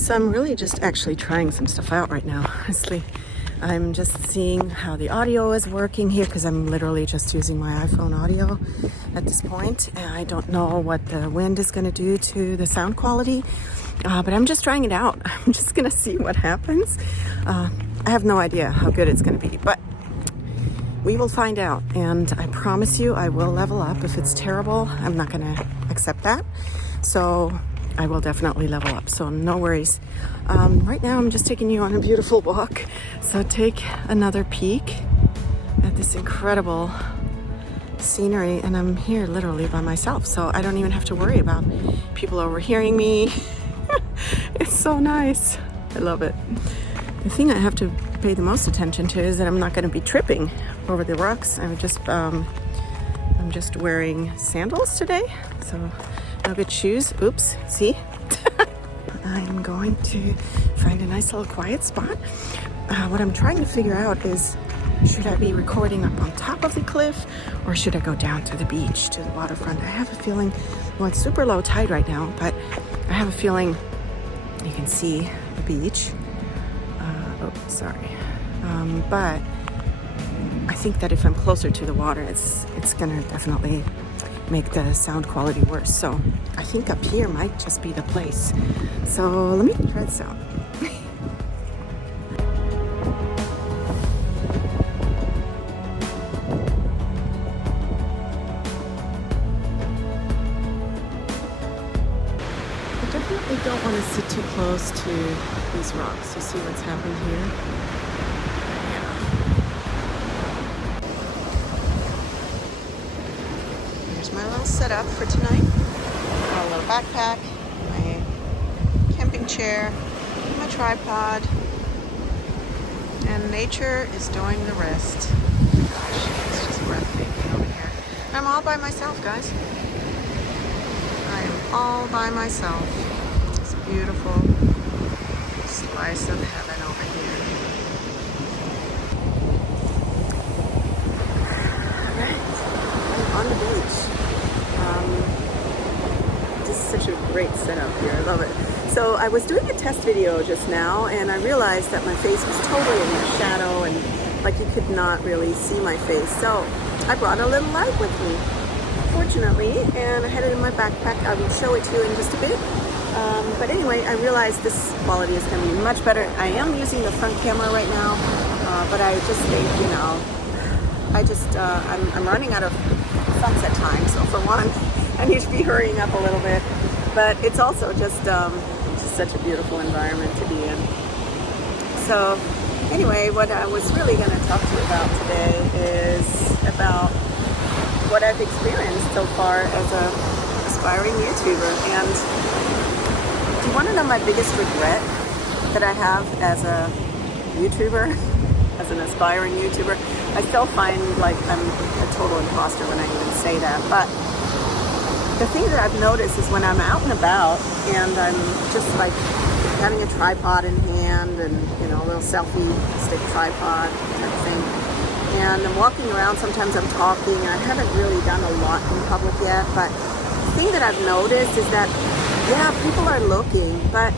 So I'm really just actually trying some stuff out right now, honestly. I'm just seeing how the audio is working here because I'm literally just using my iPhone audio at this point. And I don't know what the wind is going to do to the sound quality, but I'm just trying it out. I'm just going to see what happens. I have no idea how good it's going to be, but we will find out. And I promise you I will level up. If it's terrible, I'm not going to accept that. So I will definitely level up, so no worries. Right now I'm just taking you on a beautiful walk, so take another peek at this incredible scenery, and I'm here literally by myself, so I don't even have to worry about people overhearing me. It's so nice. I love it. The thing I have to pay the most attention to is that I'm not going to be tripping over the rocks. I'm just wearing sandals today, so no good shoes. Oops, see? I'm going to find a nice little quiet spot. What I'm trying to figure out is, should I be recording up on top of the cliff or should I go down to the beach, to the waterfront? I have a feeling, well, it's super low tide right now, but I have a feeling you can see the beach. But I think that if I'm closer to the water, it's gonna definitely make the sound quality worse. So I think up here might just be the place. So let me try this out. I definitely don't want to sit too close to these rocks. You see what's happened here? My little setup for tonight. Got a little backpack, my camping chair, my tripod, and nature is doing the rest. Gosh, it's just breathtaking over here. I'm all by myself, guys. I am all by myself. It's a beautiful slice of heaven over here. Alright, I'm on the beach. This is such a great setup here. I love it. So I was doing a test video just now, and I realized that my face was totally in the shadow, and like you could not really see my face. So I brought a little light with me, fortunately, and I had it in my backpack. I will show it to you in just a bit. But anyway, I realized this quality is going to be much better. I am using the front camera right now, but I just think, I'm running out of sunset time, so for one, I need to be hurrying up a little bit, but it's also just such a beautiful environment to be in. So anyway, what I was really going to talk to you about today is about what I've experienced so far as a aspiring YouTuber. And do you want to know my biggest regret that I have as a YouTuber, as an aspiring YouTuber? I still find like I'm a total imposter when I even say that, but the thing that I've noticed is when I'm out and about and I'm just like having a tripod in hand and, a little selfie stick tripod type thing, and I'm walking around, sometimes I'm talking. I haven't really done a lot in public yet, but the thing that I've noticed is that, yeah, people are looking, but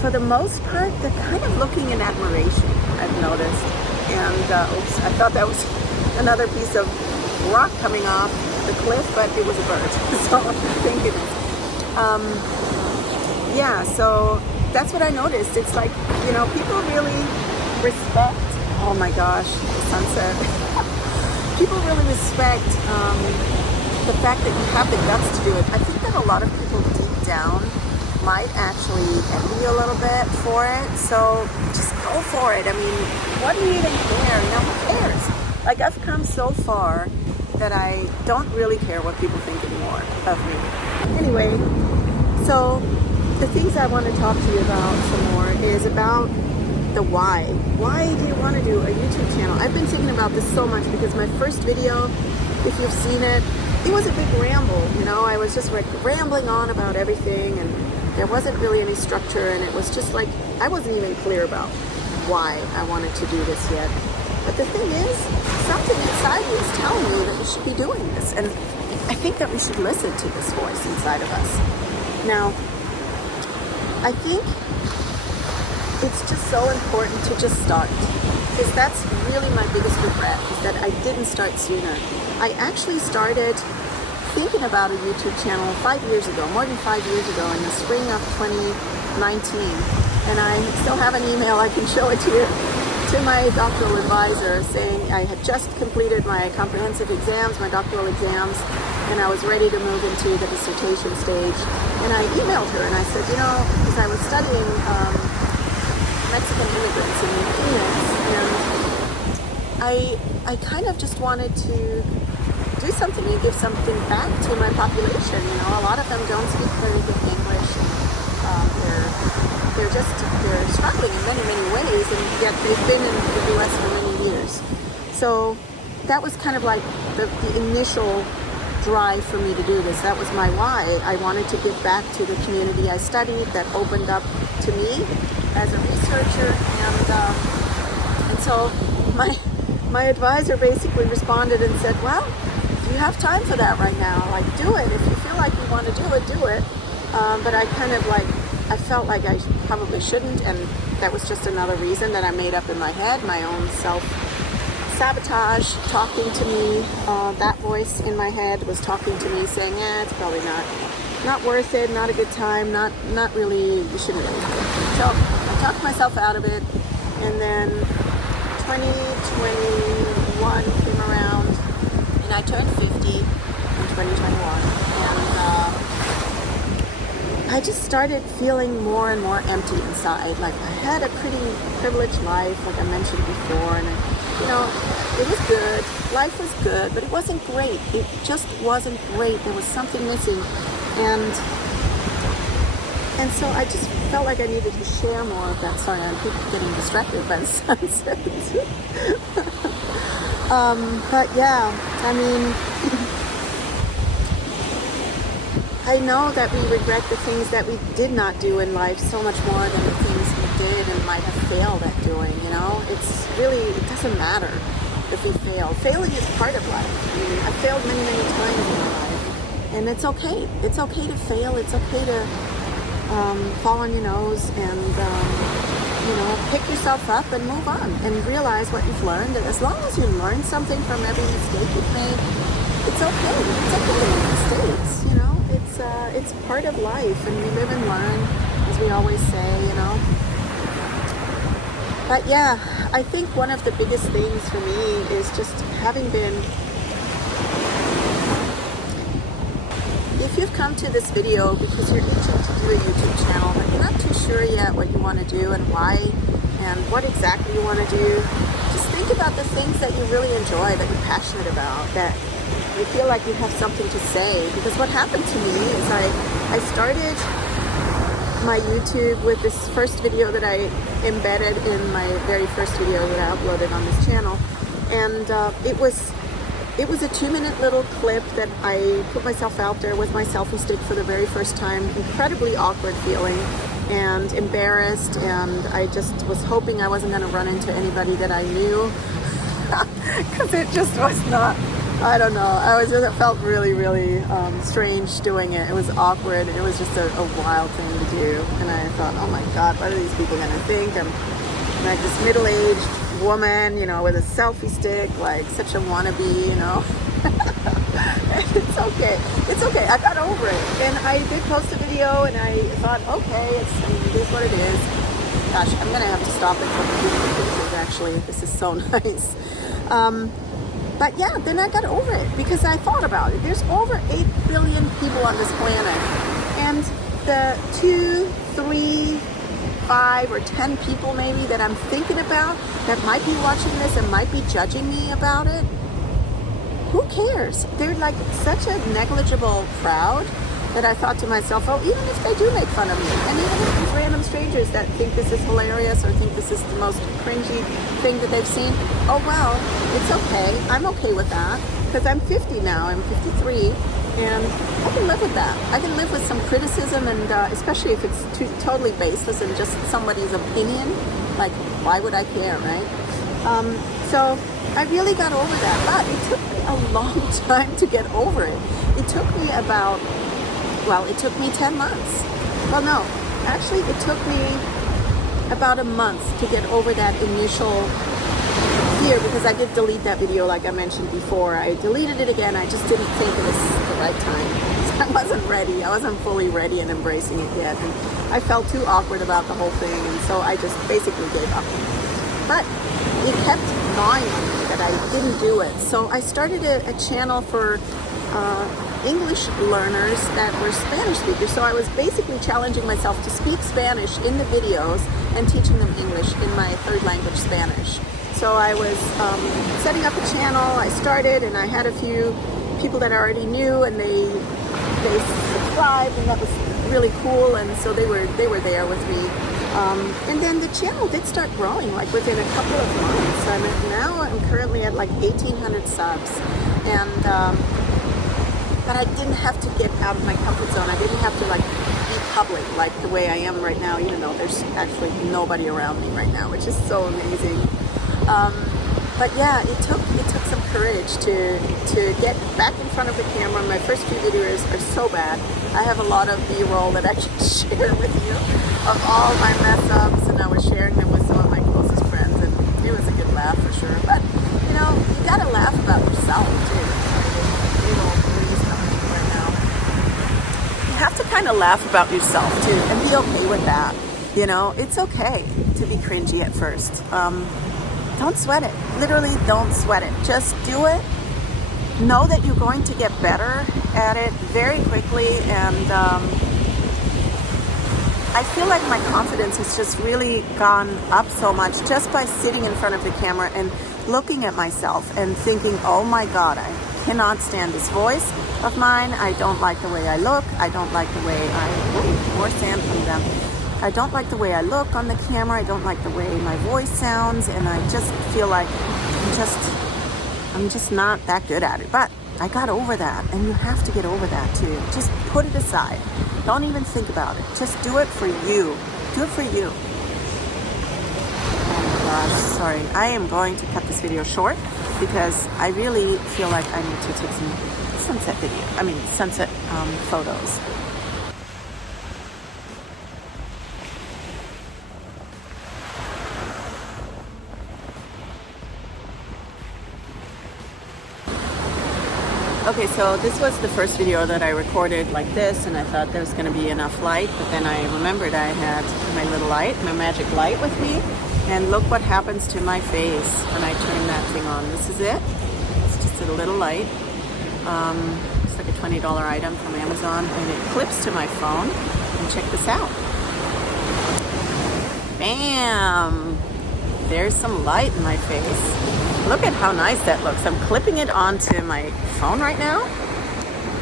for the most part, they're kind of looking in admiration, I've noticed. And, oops, I thought that was another piece of rock coming off the cliff, but it was a bird, so thank goodness. So that's what I noticed. It's like, people really respect, oh my gosh, the sunset. People really respect the fact that you have the guts to do it. I think that a lot of people deep down might actually envy you a little bit for it, so just go for it. I mean, what do you even care? Who cares? Like, I've come so far that I don't really care what people think anymore of me. Anyway, so the things I want to talk to you about some more is about the why. Why do you want to do a YouTube channel? I've been thinking about this so much because my first video, if you've seen it, it was a big ramble. I was just like rambling on about everything, and there wasn't really any structure, and it was just like I wasn't even clear about why I wanted to do this yet. But the thing is, something inside me is telling me that we should be doing this, and I think that we should listen to this voice inside of us. Now, I think it's just so important to just start, because that's really my biggest regret, is that I didn't start sooner. I actually started thinking about a YouTube channel 5 years ago, more than 5 years ago, in the spring of 2019, and I still have an email, I can show it to you, to my doctoral advisor, saying I had just completed my comprehensive exams, my doctoral exams, and I was ready to move into the dissertation stage. And I emailed her and I said, you know, because I was studying Mexican immigrants in Phoenix, and I kind of just wanted to do something and give something back to my population. You know, a lot of them don't speak very good English. They're struggling in many, many ways, and yet they've been in the US for many years. So that was kind of like the initial drive for me to do this. That was my why. I wanted to give back to the community I studied, that opened up to me as a researcher, and so my advisor basically responded and said, well, you have time for that right now, like do it. If you feel like you want to do it. But I kind of like, I felt like I probably shouldn't, and that was just another reason that I made up in my head, my own self-sabotage talking to me. That voice in my head was talking to me saying, it's probably not worth it, not a good time, not really, you shouldn't really do it. So I talked myself out of it, and then 2021 came around, and I turned 50 in 2021, and I just started feeling more and more empty inside. Like, I had a pretty privileged life, like I mentioned before, and it was good. Life was good, but it wasn't great. It just wasn't great. There was something missing, and so I just felt like I needed to share more of that. Sorry, I keep getting distracted by the sunset. But yeah, I mean, I know that we regret the things that we did not do in life so much more than the things we did and might have failed at doing, you know? It's really, it doesn't matter if we fail. Failing is part of life. I mean, I've failed many, many times in my life. And it's okay. It's okay to fail. It's okay to fall on your nose and, pick yourself up and move on and realize what you've learned. And as long as you learn something from every mistake you've made, it's okay. It's okay to make mistakes, you know? It's part of life, and we live and learn, as we always say, you know. But yeah, I think one of the biggest things for me is just having been, if you've come to this video because you're itching to do a YouTube channel, but you're not too sure yet what you want to do and why and what exactly you want to do, just think about the things that you really enjoy, that you're passionate about, that you feel like you have something to say. Because what happened to me is I started my YouTube with this first video that I embedded in my very first video that I uploaded on this channel, and it was a 2-minute little clip that I put myself out there with my selfie stick for the very first time. Incredibly awkward feeling and embarrassed, and I just was hoping I wasn't going to run into anybody that I knew, because it just was not, I don't know. It felt really, really strange doing it. It was awkward. It was just a wild thing to do. And I thought, oh my God, what are these people going to think? I'm like this middle-aged woman, with a selfie stick, like such a wannabe, It's okay. It's okay. I got over it. And I did post a video, and I thought, okay, it is what it is. Gosh, I'm going to have to stop it for the pictures, actually. This is so nice. But yeah, then I got over it because I thought about it. There's over 8 billion people on this planet, and the 2, 3, 5, or 10 people maybe that I'm thinking about that might be watching this and might be judging me about it, who cares? They're like such a negligible crowd that I thought to myself, oh, even if they do make fun of me, and even if these random strangers that think this is hilarious or think this is the most cringy thing that they've seen, oh well, it's okay. I'm okay with that, because I'm 50 now. I'm 53, and I can live with that. I can live with some criticism, and especially if it's totally baseless and just somebody's opinion. Like, why would I care, right? So I really got over that, but it took me a long time to get over it. It took me it took me 10 months. Well, no, actually it took me about a month to get over that initial fear, because I did delete that video like I mentioned before. I deleted it again. I just didn't think it was the right time. I wasn't ready. I wasn't fully ready and embracing it yet. And I felt too awkward about the whole thing, and so I just basically gave up. But it kept gnawing on me that I didn't do it. So I started a channel for English learners that were Spanish speakers. So I was basically challenging myself to speak Spanish in the videos and teaching them English in my third language, Spanish. So I was setting up a channel. I started, and I had a few people that I already knew, and they subscribed, and that was really cool. And so they were there with me. And then the channel did start growing, like within a couple of months. I'm currently at like 1,800 subs, and but I didn't have to get out of my comfort zone. I didn't have to like be public like the way I am right now, even though there's actually nobody around me right now, which is so amazing. But yeah, it took some courage to get back in front of the camera. My first few videos are so bad. I have a lot of B-roll that I can share with you of all my mess ups, and I was sharing them with some of my closest friends, and it was a good laugh for sure. But you know, you gotta laugh about yourself too. You have to kind of laugh about yourself too, and be okay with that. You know, it's okay to be cringy at first. Don't sweat it. Literally, don't sweat it. Just do it. Know that you're going to get better at it very quickly, and I feel like my confidence has just really gone up so much just by sitting in front of the camera and looking at myself and thinking, oh my God, I cannot stand this voice of mine. I don't like the way I look. I don't like the way more sand from them. I don't like the way I look on the camera. I don't like the way my voice sounds, and I just feel like I'm just not that good at it. But I got over that, and you have to get over that too. Just put it aside. Don't even think about it. Just do it for you. Do it for you. Oh my gosh, sorry. I am going to cut this video short because I really feel like I need to take some sunset photos. Okay, so this was the first video that I recorded like this, and I thought there was going to be enough light, but then I remembered I had my little light, my magic light with me, and look what happens to my face when I turn that thing on. This is it. It's just a little light. It's like a $20 item from Amazon, and it clips to my phone. And check this out. Bam! There's some light in my face. Look at how nice that looks. I'm clipping it onto my phone right now,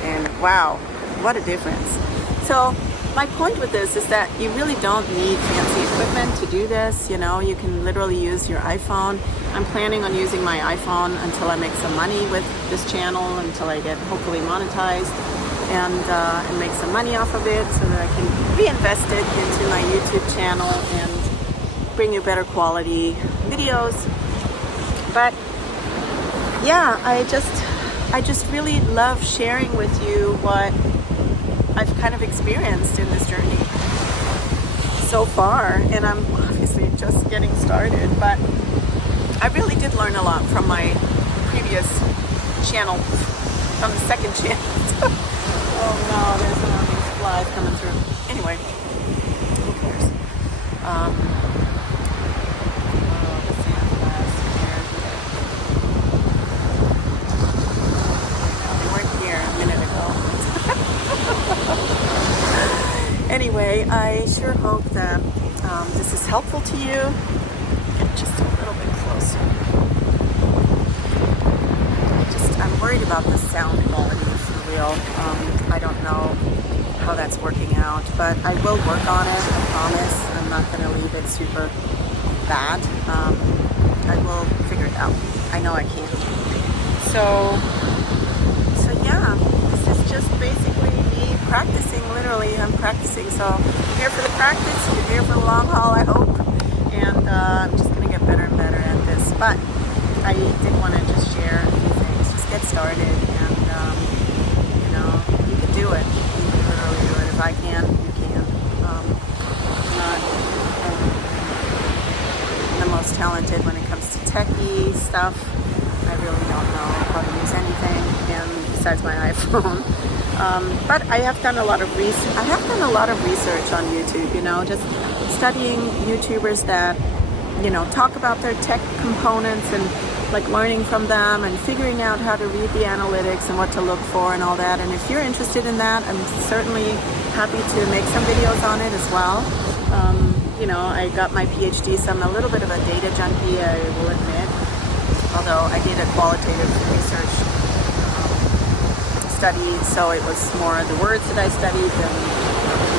and wow, what a difference. So my point with this is that you really don't need fancy equipment to do this. You know, you can literally use your iPhone. I'm planning on using my iPhone until I make some money with this channel, until I get hopefully monetized and make some money off of it, so that I can reinvest it into my YouTube channel and bring you better quality videos. But yeah, I just really love sharing with you what I've kind of experienced in this journey so far, and I'm obviously just getting started, but I really did learn a lot from my previous channel, from the second channel. Oh no, there's one of these flies coming through. Anyway, who cares? Anyway, I sure hope that this is helpful to you. Get just a little bit closer. I'm worried about the sound quality for real. I don't know how that's working out, but I will work on it, I promise. I'm not going to leave it super bad. I will figure it out. I know I can. So yeah, this is just basically me practicing. Literally, I'm practicing. So I'm here for the practice, you're here for the long haul, I hope. And I'm just going to get better and better at this. But I did want to just share a few things. Just get started, and you know, you can do it. You can literally do it. If I can, you can. most talented when it comes to techie stuff. I really don't know how to use anything besides my iPhone. But I have done a lot of research. I have done a lot of research on YouTube. You know, just studying YouTubers that, you know, talk about their tech components and like learning from them and figuring out how to read the analytics and what to look for and all that. And if you're interested in that, I'm certainly happy to make some videos on it as well. You know, I got my PhD, so I'm a little bit of a data junkie, I will admit. Although I did a qualitative research study, so it was more the words that I studied than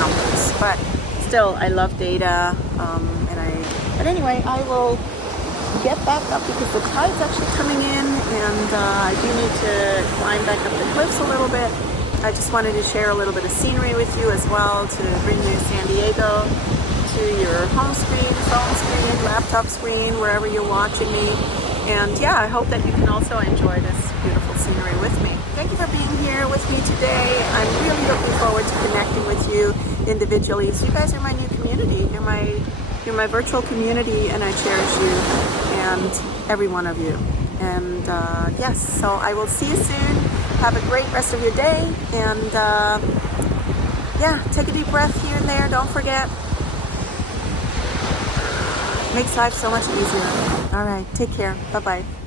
numbers. But still, I love data, but anyway, I will get back up because the tide's actually coming in, and I do need to climb back up the cliffs a little bit. I just wanted to share a little bit of scenery with you as well, to bring you San Diego to your home screen, phone screen, laptop screen, wherever you're watching me. And yeah, I hope that you can also enjoy this beautiful scenery with me. Thank you for being here with me today. I'm really looking forward to connecting with you individually. So you guys are my new community. You're my virtual community, and I cherish you and every one of you. And yes, so I will see you soon. Have a great rest of your day. And yeah, take a deep breath here and there. Don't forget. Makes life so much easier. All right, take care. Bye-bye.